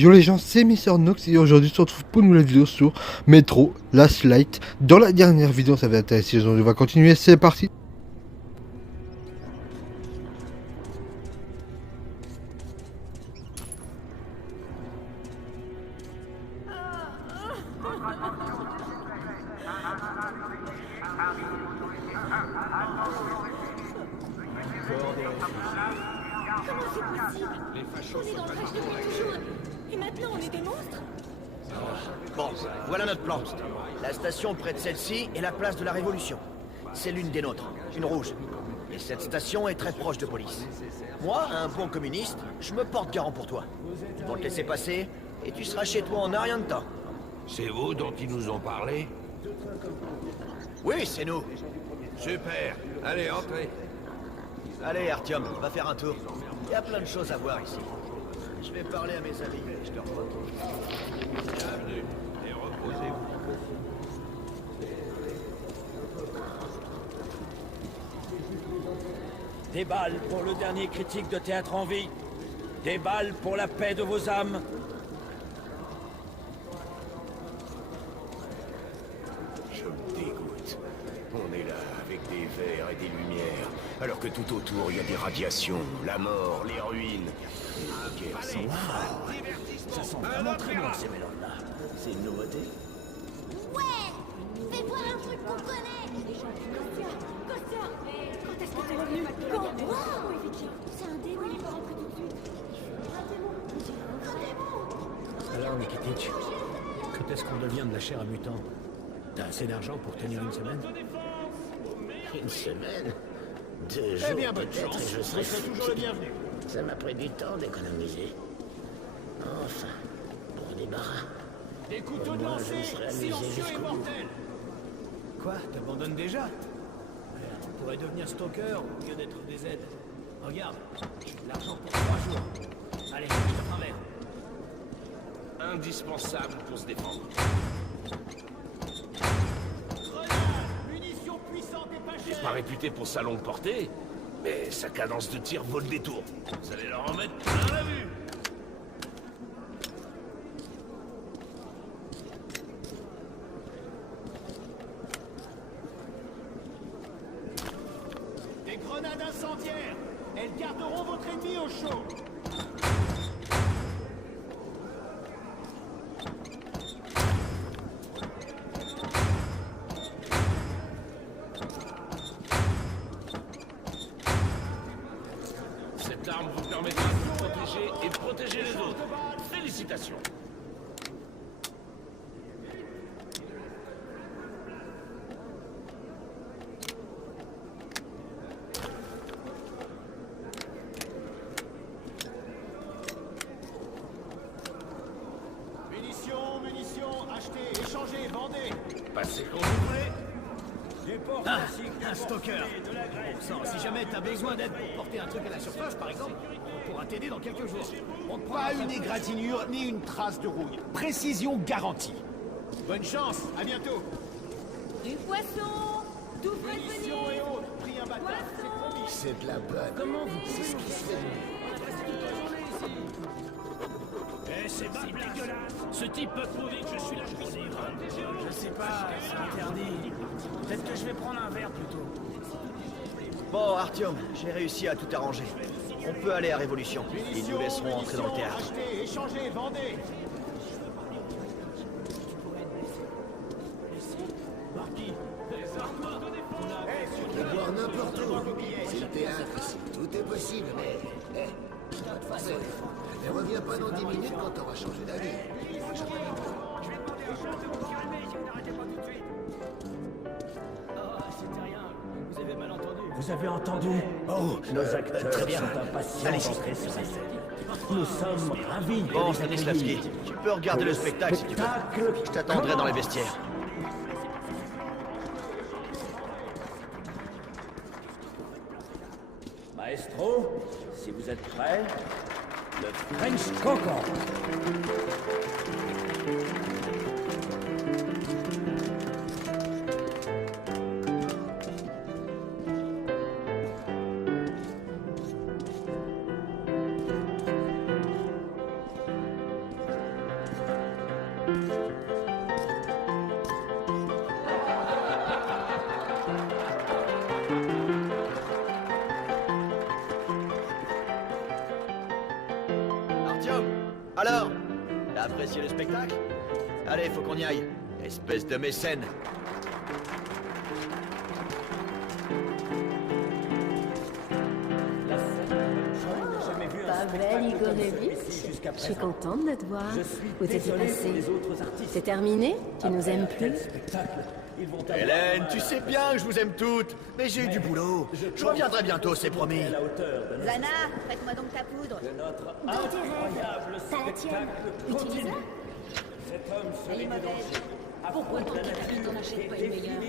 Yo les gens, c'est Mister Nox et aujourd'hui on se retrouve pour une nouvelle vidéo sur Metro Last Light. Dans la dernière vidéo ça avait intéressé, donc on va continuer, c'est parti. Comment c'est possible? Les fachos On est sont dans le pas flash toujours depuis toujours. Et maintenant on est des monstres? Bon, voilà notre plan. La station près de celle-ci est la place de la Révolution. C'est l'une des nôtres, une rouge. Et cette station est très proche de police. Moi, un bon communiste, je me porte garant pour toi. Ils vont te laisser passer, et tu seras chez toi en un rien de temps. C'est vous dont ils nous ont parlé? Oui, c'est nous. Super. Allez, entrez. Allez, Artyom, va faire un tour. Il y a plein de choses à voir ici. Je vais parler à mes amis, je te revois. Bienvenue. Et reposez-vous. Des balles pour le dernier critique de théâtre en vie. Des balles pour la paix de vos âmes. Je me dégoûte. On est là avec des verres et des lumières, alors que tout autour il y a des radiations, la mort, les ruines. Une guerre sans fin. Ça sent vraiment très bon ces mélanges-là. C'est une nouveauté. Ouais! Fais voir un truc qu'on connaît! Kostya! Quand est-ce que t'es revenu? Quand? Wow! C'est un démon! Il est pas rentré tout de suite. Un démon! Alors, Nikitich, quand est-ce qu'on devient de la chair à mutant? T'as assez d'argent pour tenir une semaine? Une semaine? 2 jours peut-être et je serai toujours le bienvenu. Ça m'a pris du temps d'économiser. Enfin, bon débarras. Des couteaux de Moi, lancer, je me serais amusé silencieux et jusqu'au bout. mortels. Quoi? T'abandonnes déjà? On pourrait devenir stalker au lieu d'être des aides. Regarde, l'argent pour 3 jours. Allez, je te prends un verre. Indispensable pour se défendre. Munitions puissantes et pas Il n'est pas réputé pour sa longue portée, mais sa cadence de tir vaut le détour. Vous allez leur en mettre plein la vue. Des grenades incendiaires. Elles garderont votre ennemi au chaud. Cette arme vous permettra de vous protéger et protéger les autres. Félicitations. Munitions, achetez, échangez, vendez. Passez quand vous voulez. Des portes ainsi que un stalker. Bon sang, si jamais t'as besoin d'aide pour porter un truc à la surface, par exemple, on pourra t'aider dans quelques jours. On te Pas une égratignure ni une trace de rouille. Précision garantie. Bonne chance, à bientôt. Du poisson! Tout frais de Munitions et venir! autres, pris un bâtard, c'est promis. C'est de la bonne. Comment vous c'est ce qui se fait? Eh, c'est dégueulasse. Ce type peut prouver que je suis là. Je sais pas, c'est interdit. Peut-être que je vais prendre un verre plutôt. Bon, Artyom, j'ai réussi à tout arranger. On peut aller à Révolution. Ils nous laisseront entrer dans le théâtre. Achetez, échangez, vendez. Marquis, des armes de défense. On peut boire n'importe où. C'est le théâtre, tout est possible, mais... Ne reviens pas dans 10 minutes quand t'auras changé d'avis. Vous avez entendu? Oh, nos acteurs très bien. sont impatients Allez. d'entrer sur la scène. Nous sommes ravis de Bon, les Stanislavski, accueillir. tu peux regarder le spectacle si tu veux. Spectacle Je t'attendrai dans les commence. vestiaires. Maestro, si vous êtes prêts, le French Cancan. Artyom, alors, t'as apprécié le spectacle? Allez, faut qu'on y aille. Espèce de mécène. Pavel Igorevitch, je suis contente de te voir. Où t'étais passé? C'est terminé? Tu nous aimes plus? Hélène, tu sais bien que je vous aime toutes, mais j'ai eu du boulot. Je reviendrai bientôt, c'est promis. Zana, prête-moi donc ta poudre. Dans tes rêves, pas la tienne. Utilise-la. Elle est mauvaise. Pourquoi tant qu'à ta vie t'en achètes pas une meilleure?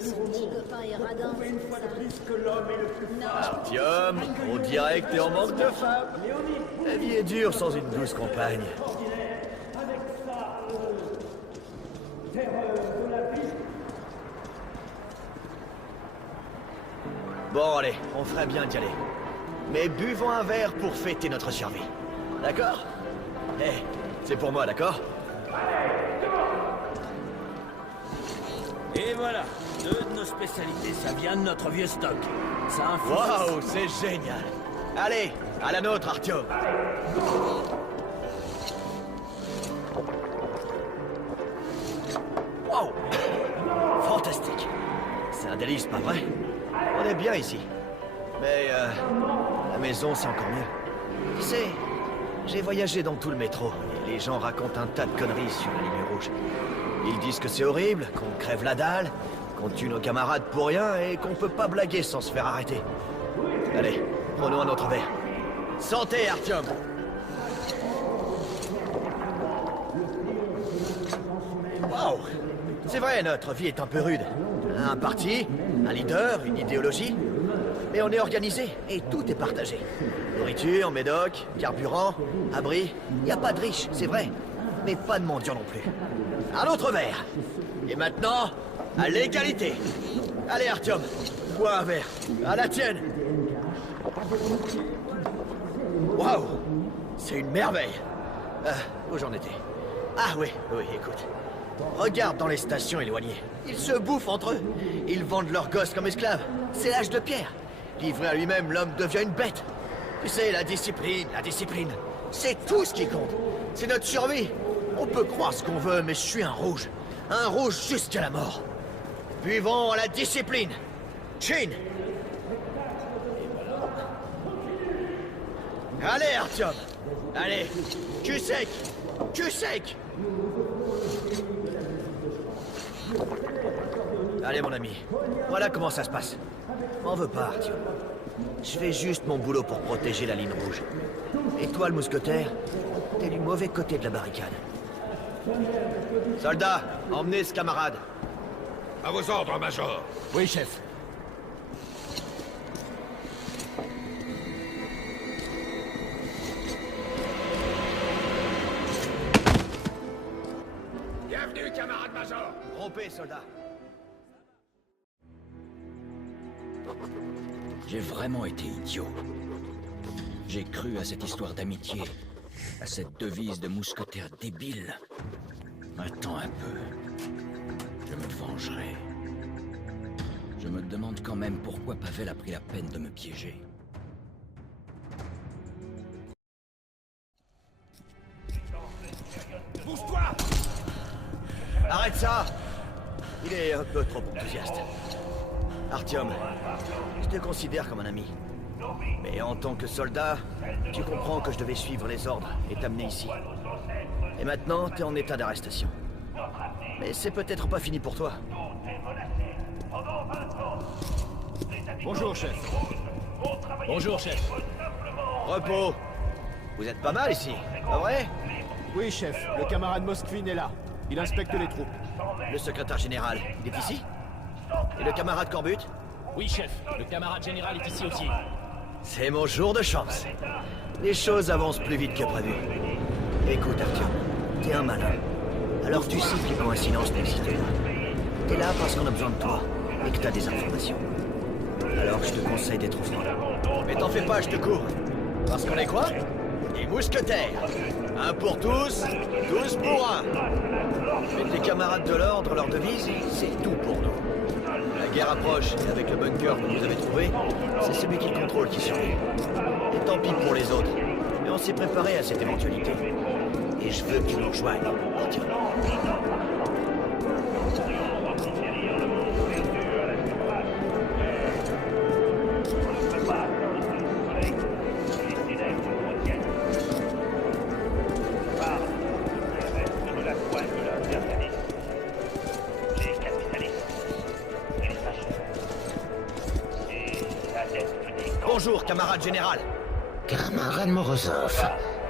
Son petit copain est radin, c'est ça? Artyom, on dirait que t'es en manque de femme. La vie est dure sans une douce compagne. Bon, allez, on ferait bien d'y aller. Mais buvons un verre pour fêter notre survie. D'accord? Eh, c'est pour moi, d'accord? Et voilà, deux de nos spécialités, ça vient de notre vieux stock. Ça infuse. Waouh, c'est génial. Allez, à la nôtre, Artyom. Wow, fantastique. C'est un délice, pas vrai? On est bien ici. Mais la maison, c'est encore mieux. Tu sais, j'ai voyagé dans tout le métro et les gens racontent un tas de conneries sur la ligne rouge. Ils disent que c'est horrible, qu'on crève la dalle, qu'on tue nos camarades pour rien et qu'on peut pas blaguer sans se faire arrêter. Allez, prenons un autre verre. Santé, Artyom! Wow! C'est vrai, notre vie est un peu rude. Un parti, un leader, une idéologie. Mais on est organisé et tout est partagé. Nourriture, médoc, carburant, abri. Y a pas de riches, c'est vrai. Mais pas de mendiants non plus. Un autre verre. Et maintenant, à l'égalité. Allez, Artyom, bois un verre. À la tienne. Waouh! C'est une merveille. Où j'en étais? Ah oui, écoute. Regarde dans les stations éloignées. Ils se bouffent entre eux. Ils vendent leurs gosses comme esclaves. C'est l'âge de pierre. Livré à lui-même, l'homme devient une bête. Tu sais, la discipline. C'est tout ce qui compte. C'est notre survie. On peut croire ce qu'on veut, mais je suis un rouge. Un rouge jusqu'à la mort. Buvons à la discipline. Chin! Allez, Artyom! Allez! Cul sec! Cul sec! Allez, mon ami. Voilà comment ça se passe. M'en veux pas, Artyom. Je fais juste mon boulot pour protéger la ligne rouge. Et toi, le mousquetaire, t'es du mauvais côté de la barricade. Soldats, emmenez ce camarade. À vos ordres, Major. Oui, chef. Bienvenue, camarade Major. Rompez, soldats. J'ai vraiment été idiot. J'ai cru à cette histoire d'amitié, à cette devise de mousquetaire débile. Attends un peu. Je me vengerai. Je me demande quand même pourquoi Pavel a pris la peine de me piéger. Pousse-toi! Arrête ça! Il est un peu trop enthousiaste. Artyom, je te considère comme un ami. Mais en tant que soldat, tu comprends que je devais suivre les ordres et t'amener ici. Et maintenant, t'es en état d'arrestation. Mais c'est peut-être pas fini pour toi. Bonjour, chef. Bonjour, chef. Repos! Vous êtes pas mal ici, pas vrai? Oui, chef. Le camarade Moskvin est là. Il inspecte les troupes. Le secrétaire général, il est ici? Et le camarade Corbut? Oui, chef. Le camarade général est ici aussi. C'est mon jour de chance. Les choses avancent plus vite que prévu. Écoute, Artyom, t'es un malin. Alors tu sais que les coïncidences n'existent pas. T'es là parce qu'on a besoin de toi et que t'as des informations. Alors je te conseille d'être franc. Mais t'en fais pas, je te cours. Parce qu'on est quoi? Des mousquetaires. Un pour tous pour un. Faites les camarades de l'ordre leur devise, c'est tout pour nous. La guerre approche, et avec le bunker que vous avez trouvé, c'est celui qui le contrôle qui survit. Et tant pis pour les autres. Mais on s'est préparé à cette éventualité. Et je veux que tu nous rejoignes. Tiens. Bonjour, camarade général. Camarade Morozov,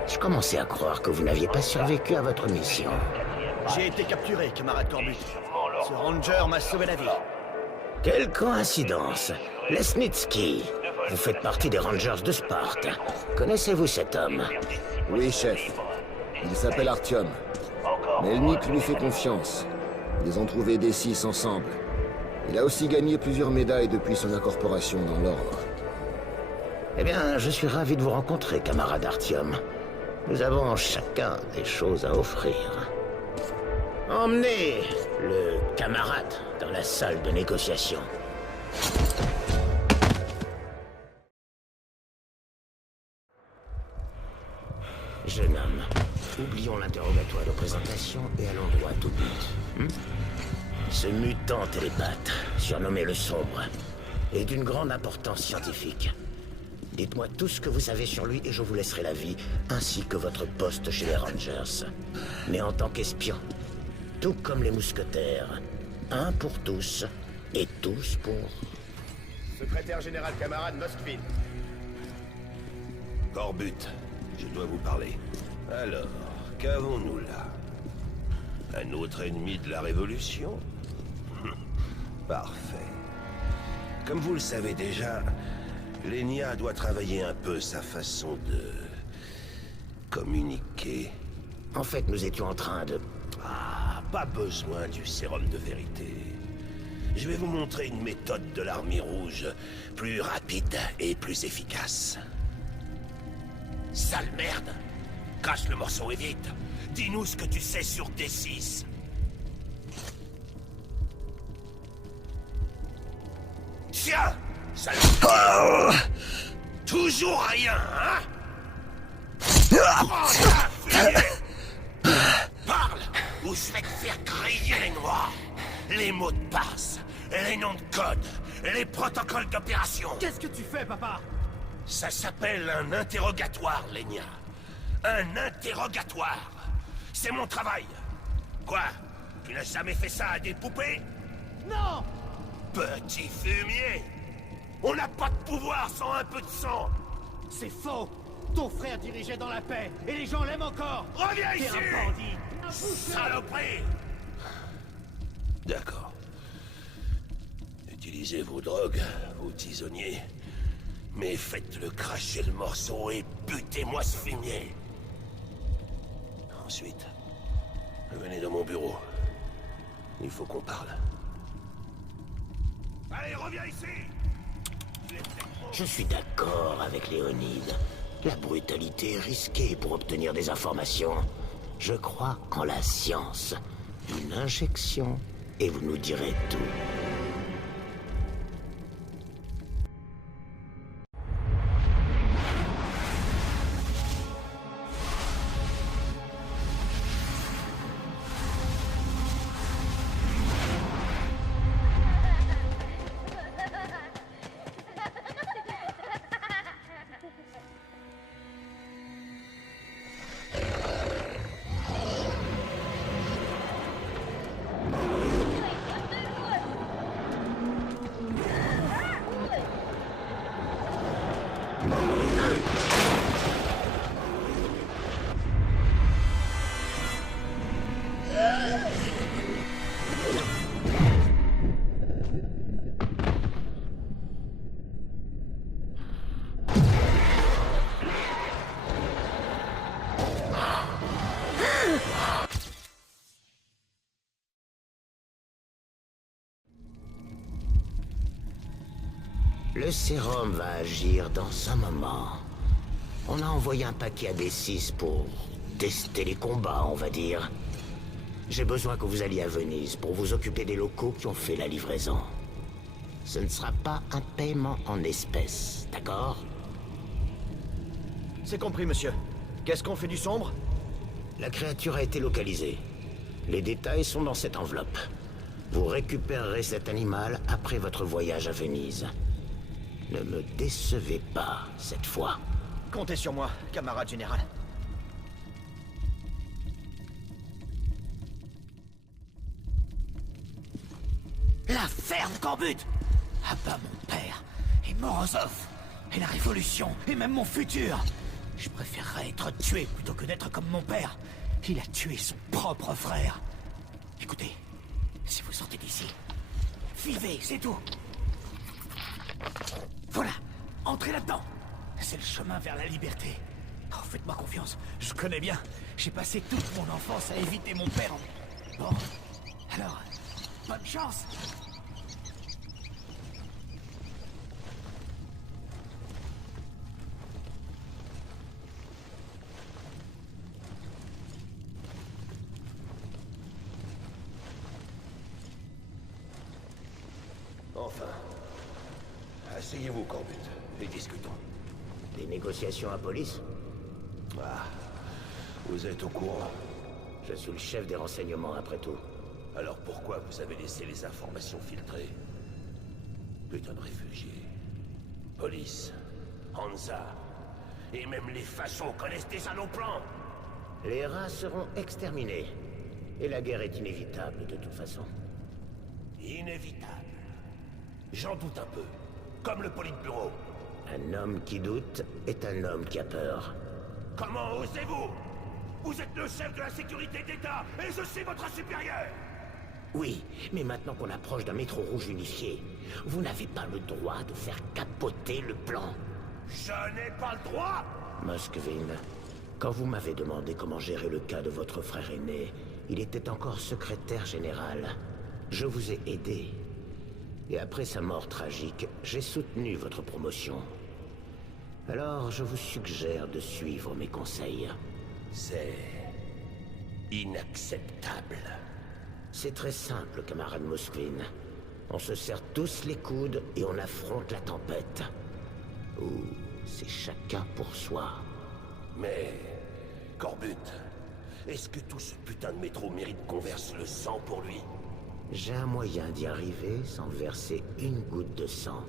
je commençais à croire que vous n'aviez pas survécu à votre mission. J'ai été capturé, camarade Corbut. Ce ranger m'a sauvé la vie. Quelle coïncidence. Lesnitsky, vous faites partie des Rangers de Sparte. Connaissez-vous cet homme? Oui, chef. Il s'appelle Artyom. Melnik lui fait confiance. Ils ont trouvé des 6 ensemble. Il a aussi gagné plusieurs médailles depuis son incorporation dans l'ordre. Eh bien, je suis ravi de vous rencontrer, camarade Artyom. Nous avons chacun des choses à offrir. Emmenez le camarade dans la salle de négociation. Jeune homme, oublions l'interrogatoire de présentation et allons droit au but. Ce mutant télépathe, surnommé le Sombre, est d'une grande importance scientifique. Dites-moi tout ce que vous savez sur lui et je vous laisserai la vie, ainsi que votre poste chez les Rangers. Mais en tant qu'espion, tout comme les mousquetaires, un pour tous et tous pour... Secrétaire général camarade Moskvin. Corbut, je dois vous parler. Alors, qu'avons-nous là? Un autre ennemi de la Révolution? Parfait. Comme vous le savez déjà, Lenya doit travailler un peu sa façon de... communiquer. En fait, nous étions en train de... Ah, pas besoin du sérum de vérité. Je vais vous montrer une méthode de l'Armée Rouge, plus rapide et plus efficace. Sale merde! Cache le morceau et vite! Dis-nous ce que tu sais sur D6. Tiens! Sale... Toujours rien, hein? Prends ta fille. Parle, ou je vais te faire griller les noirs. Les mots de passe, les noms de code, les protocoles d'opération. Qu'est-ce que tu fais, papa? Ça s'appelle un interrogatoire, Lenya. Un interrogatoire. C'est mon travail. Quoi? Tu n'as jamais fait ça à des poupées? Non! Petit fumier! On n'a pas de pouvoir sans un peu de sang! C'est faux! Ton frère dirigeait dans la paix, et les gens l'aiment encore! Reviens T'es ici! un bandit! Saloperie! D'accord. Utilisez vos drogues, vos tisonniers, mais faites-le cracher le morceau et butez-moi ce fumier. Ensuite, venez dans mon bureau. Il faut qu'on parle. Allez, reviens ici! Je suis d'accord avec Léonide. La brutalité est risquée pour obtenir des informations. Je crois en la science. Une injection, et vous nous direz tout. Le sérum va agir dans un moment. On a envoyé un paquet à D6 pour détestez les combats, on va dire. J'ai besoin que vous alliez à Venise pour vous occuper des locaux qui ont fait la livraison. Ce ne sera pas un paiement en espèces, d'accord? C'est compris, monsieur. Qu'est-ce qu'on fait du sombre? La créature a été localisée. Les détails sont dans cette enveloppe. Vous récupérerez cet animal après votre voyage à Venise. Ne me décevez pas, cette fois. Comptez sur moi, camarade général. La ferme, Corbut! Ah bah mon père, et Morozov, et la Révolution, et même mon futur! Je préférerais être tué plutôt que d'être comme mon père. Il a tué son propre frère. Écoutez, si vous sortez d'ici, vivez, c'est tout. Voilà, entrez là-dedans. C'est le chemin vers la liberté. Oh, faites-moi confiance, je connais bien. J'ai passé toute mon enfance à éviter mon père. Bon, alors, bonne chance. Enfin. Asseyez-vous, Corbut, et discutons. Des négociations à police? Ah. Vous êtes au courant. Je suis le chef des renseignements, après tout. Alors pourquoi vous avez laissé les informations filtrées? Putain de réfugiés. Police. Hansa. Et même les façons connaissent déjà nos plans. Les rats seront exterminés. Et la guerre est inévitable, de toute façon. Inévitable. J'en doute un peu. Comme le Politburo. Un homme qui doute est un homme qui a peur. Comment osez-vous? Vous êtes le chef de la sécurité d'État, et je suis votre supérieur! Oui, mais maintenant qu'on approche d'un métro rouge unifié, vous n'avez pas le droit de faire capoter le plan. Je n'ai pas le droit! Moskvin, quand vous m'avez demandé comment gérer le cas de votre frère aîné, il était encore secrétaire général. Je vous ai aidé. Et après sa mort tragique, j'ai soutenu votre promotion. Alors, je vous suggère de suivre mes conseils. C'est... inacceptable. C'est très simple, camarade Moskvin. On se serre tous les coudes et on affronte la tempête. Ou c'est chacun pour soi. Mais... Corbut, est-ce que tout ce putain de métro mérite qu'on verse le sang pour lui? J'ai un moyen d'y arriver sans verser une goutte de sang.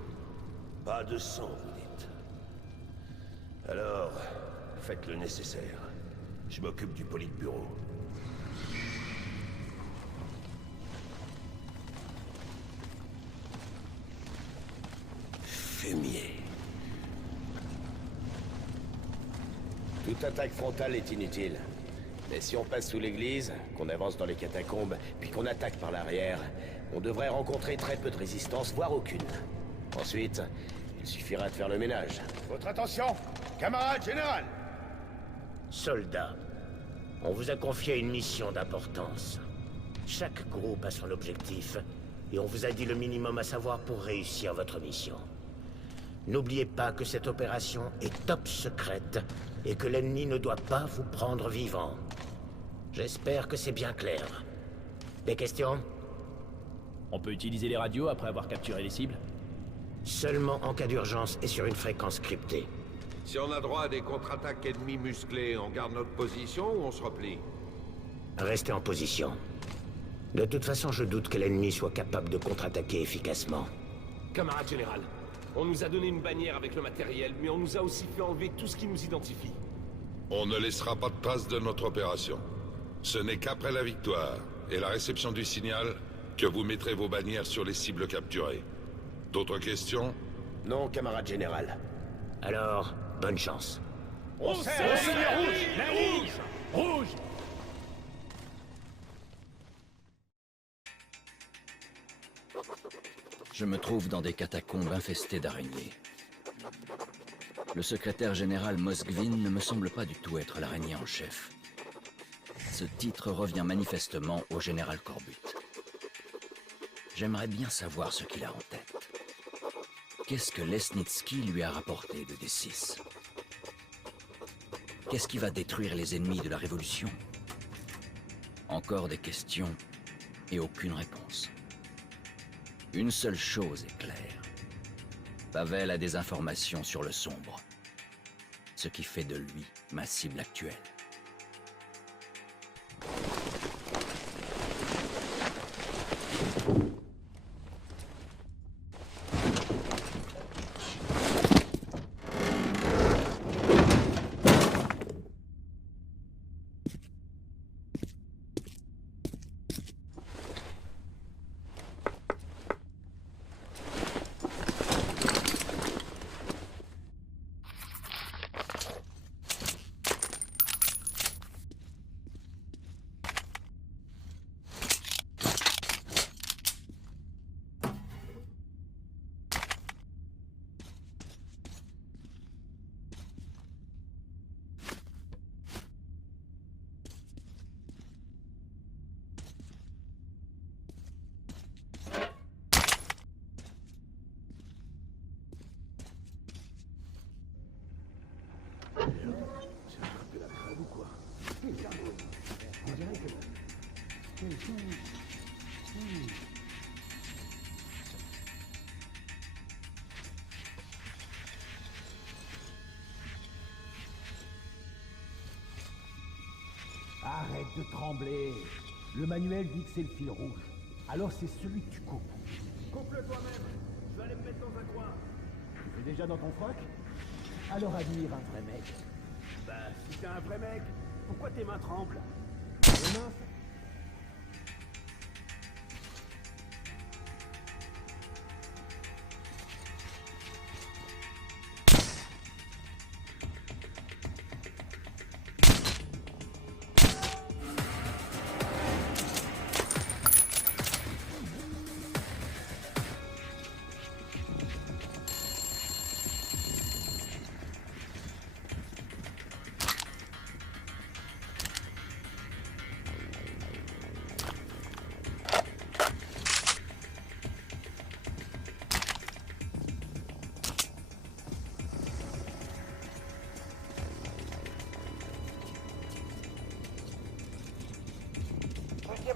Pas de sang, vous dites. Alors, faites le nécessaire. Je m'occupe du Politburo. Fumier. Toute attaque frontale est inutile. Mais si on passe sous l'église, qu'on avance dans les catacombes, puis qu'on attaque par l'arrière, on devrait rencontrer très peu de résistance, voire aucune. Ensuite, il suffira de faire le ménage. Votre attention, camarade général! Soldats, on vous a confié une mission d'importance. Chaque groupe a son objectif, et on vous a dit le minimum à savoir pour réussir votre mission. N'oubliez pas que cette opération est top secrète, et que l'ennemi ne doit pas vous prendre vivant. J'espère que c'est bien clair. Des questions? On peut utiliser les radios après avoir capturé les cibles? Seulement en cas d'urgence et sur une fréquence cryptée. Si on a droit à des contre-attaques ennemies musclées, on garde notre position ou on se replie? Restez en position. De toute façon, je doute que l'ennemi soit capable de contre-attaquer efficacement. Camarade général, on nous a donné une bannière avec le matériel, mais on nous a aussi fait enlever tout ce qui nous identifie. On ne laissera pas de traces de notre opération. Ce n'est qu'après la victoire et la réception du signal que vous mettrez vos bannières sur les cibles capturées. D'autres questions? Non, camarade général. Alors, bonne chance. On sert la rouge! La rouge! Rouge! Je me trouve dans des catacombes infestées d'araignées. Le secrétaire général Moskvin ne me semble pas du tout être l'araignée en chef. Ce titre revient manifestement au général Corbutt. J'aimerais bien savoir ce qu'il a en tête. Qu'est-ce que Lesnitsky lui a rapporté de D6? Qu'est-ce qui va détruire les ennemis de la Révolution? Encore des questions et aucune réponse. Une seule chose est claire. Pavel a des informations sur le sombre. Ce qui fait de lui ma cible actuelle. Arrête de trembler. Le manuel dit que c'est le fil rouge. Alors c'est celui que tu coupes. Coupe-le toi-même. Je vais aller me mettre dans un coin. Tu es déjà dans ton froc? Alors admire un vrai mec. Bah, si t'es un vrai mec, pourquoi tes mains tremblent? Les mains,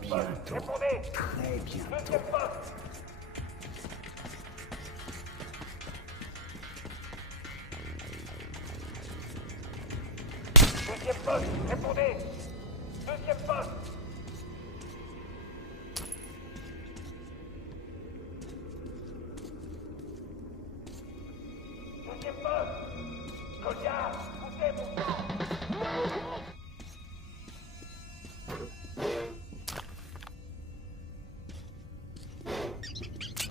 bientôt. Très bientôt. Deuxième poste, répondez. Deuxième poste. Deuxième poste. Goliath, poussez mon sang.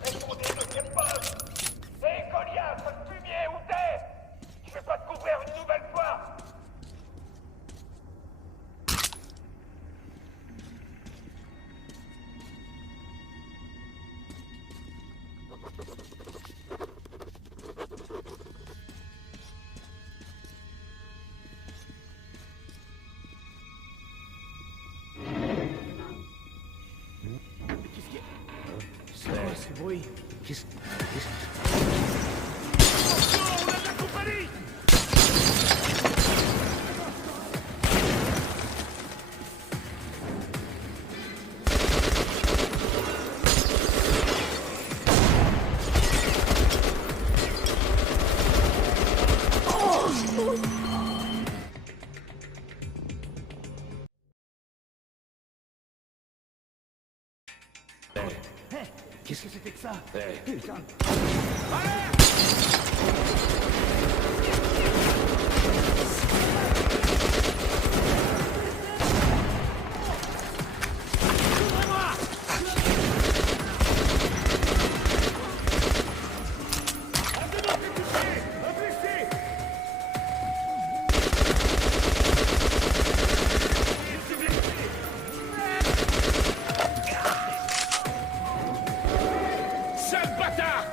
Répondez, deuxième poste. Hé, Goliath, le fumier, où t'es? Je vais pas te couvrir une nouvelle fois. c'est quoi ce bruit? Qu'est-ce... On a de la compagnie. Qu'est-ce que c'était que ça? Putain. Sale bâtard.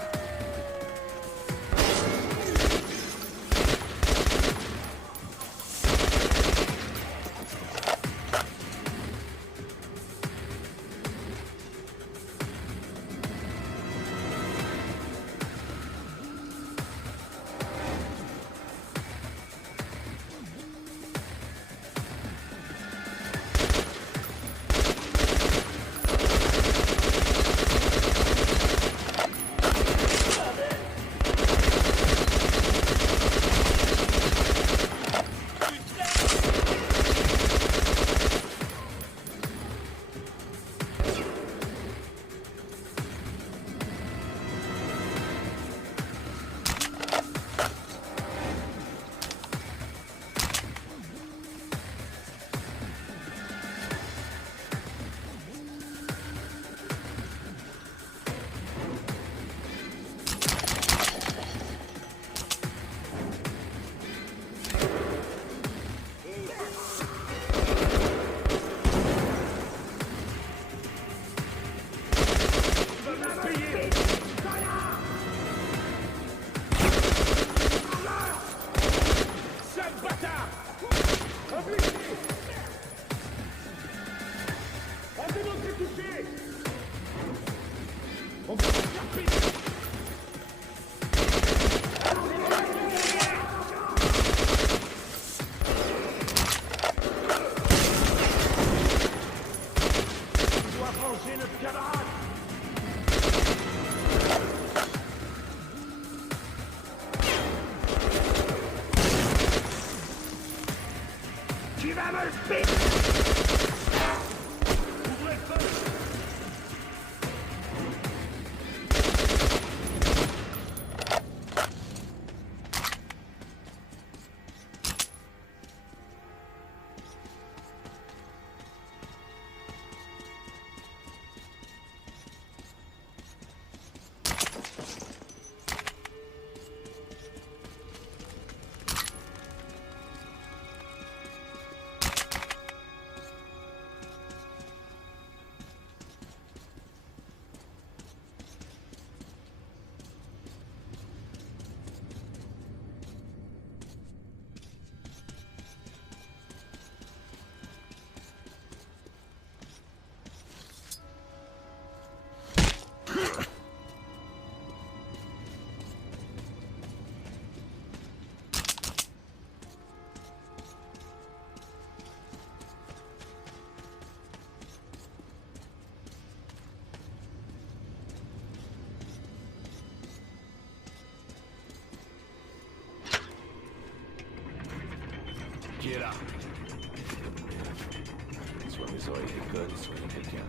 Soit il déconne, soit il y a quelqu'un.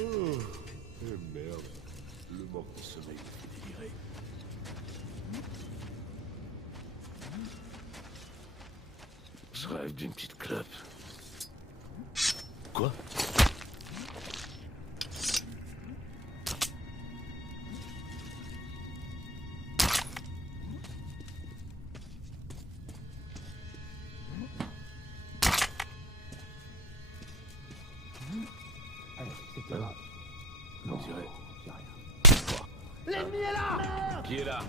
Oh, eh merde. Le manque de sommeil me fait délirer. Je rêve d'une petite clope. Quoi? On dirait. L'ennemi est là! Qui est là?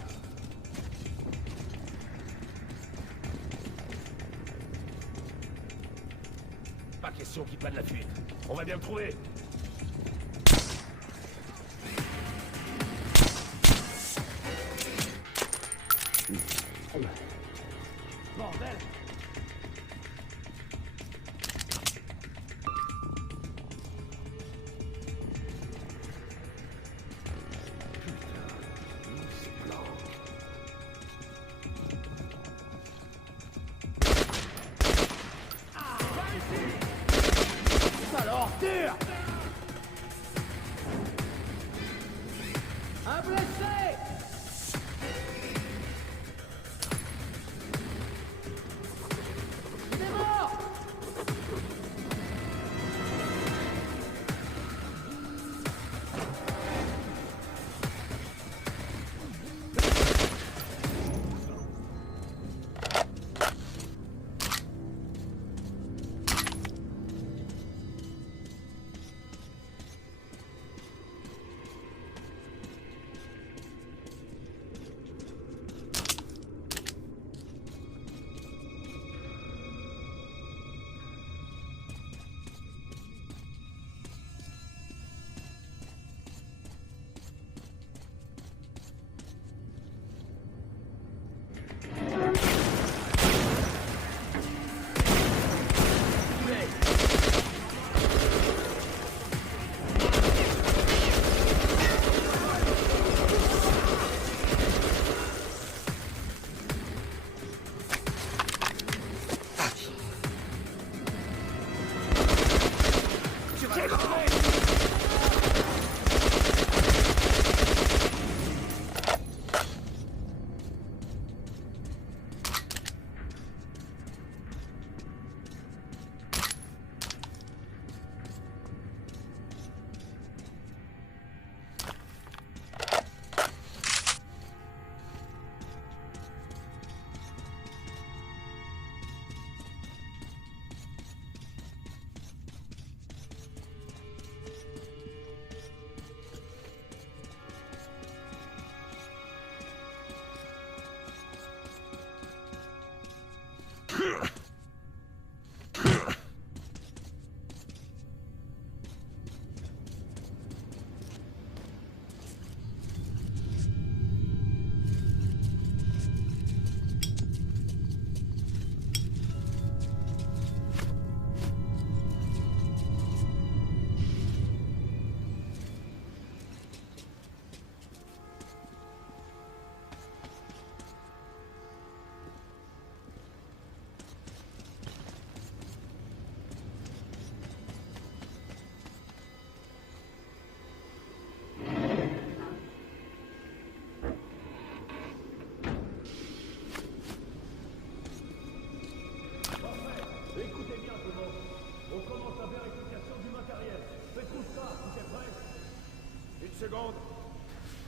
Pas question qu'il prenne la fuite. On va bien le trouver. Bordel! Alors, tire! Un blessé! Il est mort!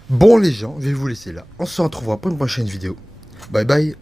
Bon les gens, je vais vous laisser là. On se retrouvera pour une prochaine vidéo. Bye bye.